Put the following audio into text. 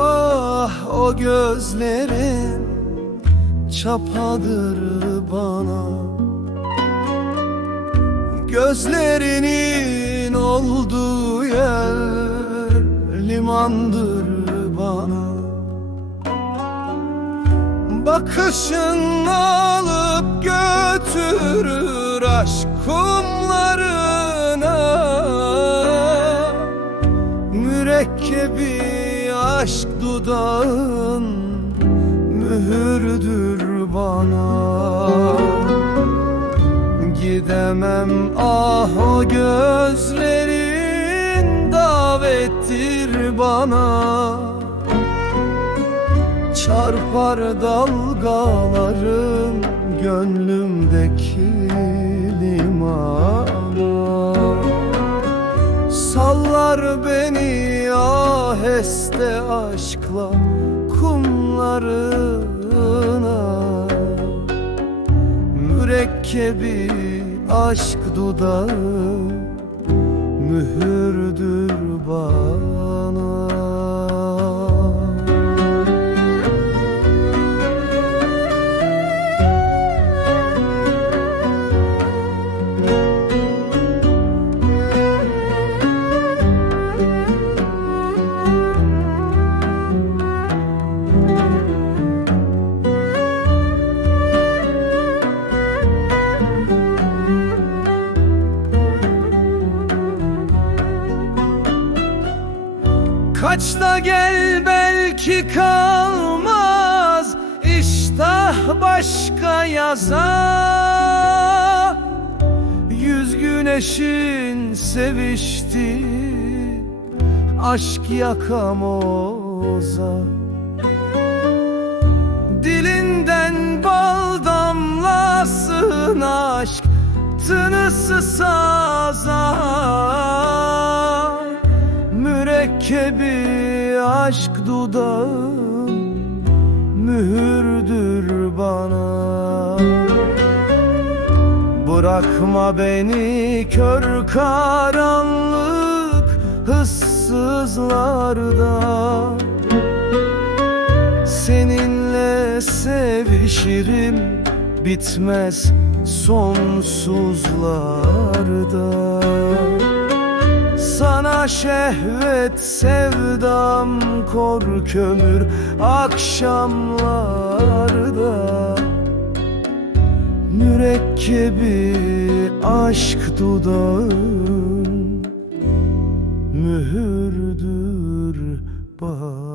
ah o gözlerin çapadır bana. Gözlerinin olduğu yer limandır bana. Bakışın alıp götürür aşk kumlarına. Mürekkebi aşk dudağın mühürdür bana. Gidemem ah o gözlerin davettir bana. Çarpar dalgaların gönlümdeki aheste aşkla kumlarına Mürekkebi aşk dudağı mühürdür Kaç da gel belki kalmaz iştah başka yaza. Yüz güneşin sevişti aşk yakamoza Dilinden bal damlasın aşk tınısı saza Mürekkebi aşk dudağın mühürdür bana. Bırakma beni kör karanlık hıssızlarda. Seninle sevişirim bitmez sonsuzlarda Şehvet sevdam kor kömür akşamlarda. Mürekkebi aşk dudağın mühürdür bana